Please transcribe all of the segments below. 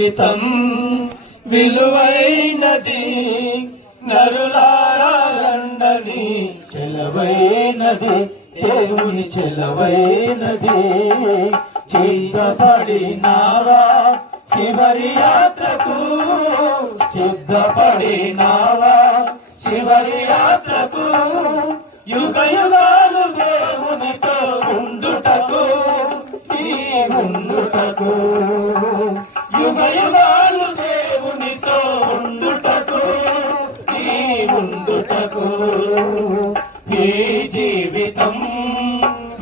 జీవితం విలువైనది, నరులారా రండని చెలవైనది, దేవుని చెలవైనది. సిద్ధపడినావా చివరి యాత్రకు, సిద్ధపడినావా చివరి యాత్రకు, యుగ యుగాలు దేవునితో ఉండుటకు, ఈ ఉండుటకు, యుగ యుగాలు దేవునితో ఉండుటకు, ఈ ఉండుటకు. ఈ జీవితం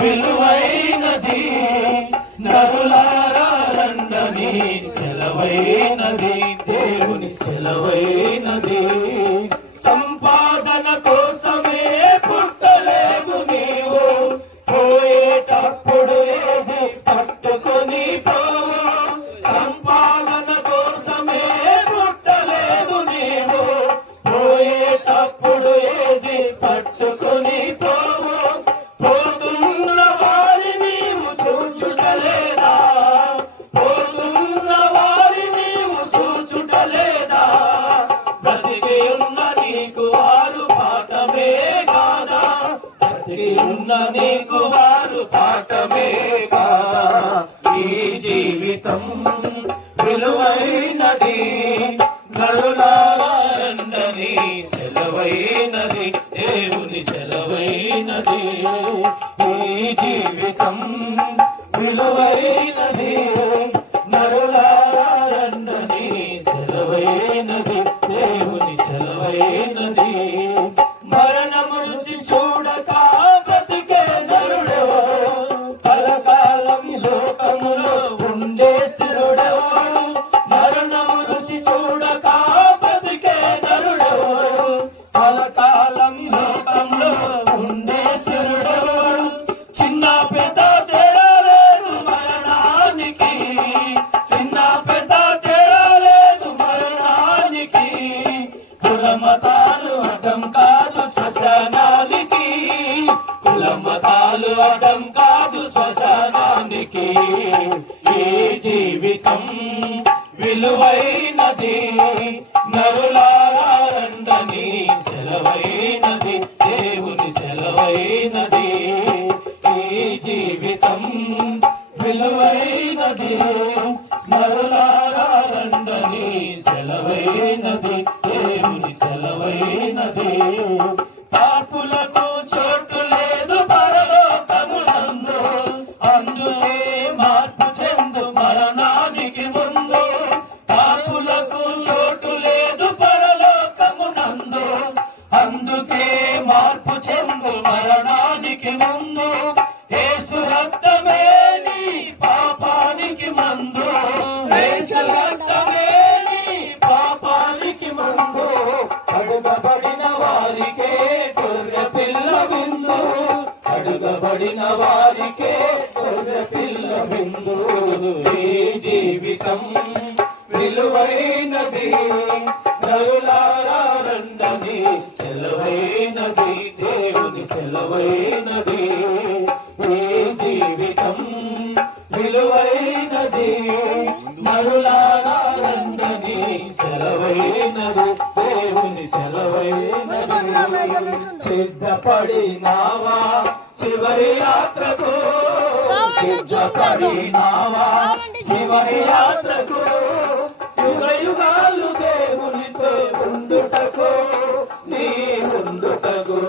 విలువైనది, నరులారా రండని సెలవైనది, దేవుని సెలవైనది. సంపాదన కోసమే పుట్టలేదు నీవు, పోయేటప్పుడు ఏది పట్టుకొని పోవు. సంపాదన కోసమే పుట్టలేదు నీవు, పోయేటప్పుడు ఏది పట్టుకొని పోవు. పోతున్న వారి నీవు చూచుటలేదా, పోతున్న వారి నీవు చూచుటలేదా. బ్రతికి ఉన్న నీకు వారు పాఠమే కాదా, బ్రతికి ఉన్న నీకు వారు పాఠమే కాదా. ఈ జీవితం విలువైనది, నరులారా రండని సెలవైనది, దేవుని సెలవైనది. ఈ జీవితం విలువైనది, నరులారా రండని సెలవైనది, దేవుని సెలవైనది. మరణము రుచి చూడక బ్రతికే నరుడో, కలకాలం ఈ లోకములో ఉండే స్థిరుడో. మరణము రుచి చూడక బ్రతికే నరుడో, కలకాలం ఈ లోకంలో ఉండే స్థిరుడో. చిన్న పెద్ద తేడా లేదు మరణానికి, చిన్న పెద్ద తేడా లేదు మరణానికి. కుల మతాలు అడ్డం కాదు శ్మశానానికి, కుల మతాలు అడ్డం కాదు శ్మశానానికి. ఈ జీవితం విలువైనది, నరులారా రండని సెలవైనది, దేవుని సెలవైనది. ఈ జీవితం విలువైనది, నరులారా రండని సెలవైనది, దేవుని సెలవైనది. పాపులకు చోటు లేదు పరలోకమునందు, అందుకే మార్పు చెందు మరణానికి ముందు. పాపులకు చోటు లేదు పరలోకమునందు, అందుకే మార్పు చెందు మరణానికి ముందు. యేసు రక్తమే నీ పాపానికి మందు, యేసు రక్తమే నీ పాపానికి మందు. అడుగబడిన వారికే గొర్రె పిల్ల విందు, అడుగబడిన వారికే గొర్రె పిల్ల విందు. ఈ జీవితం విలువైనది, నరులారా రండని సెలవైనది, దేవుని సెలవైనది. ఈ జీవితం విలువైనది, నరులారా రండని సెలవైనది, దేవుని సెలవైనది. సిద్ధపడినావా చివరి యాత్రకు, సిద్ధపడినావా చివరి యాత్రకు, యుగ యుగాలు దేవునితో ఉండుటకు, నీ ఉండుటకు.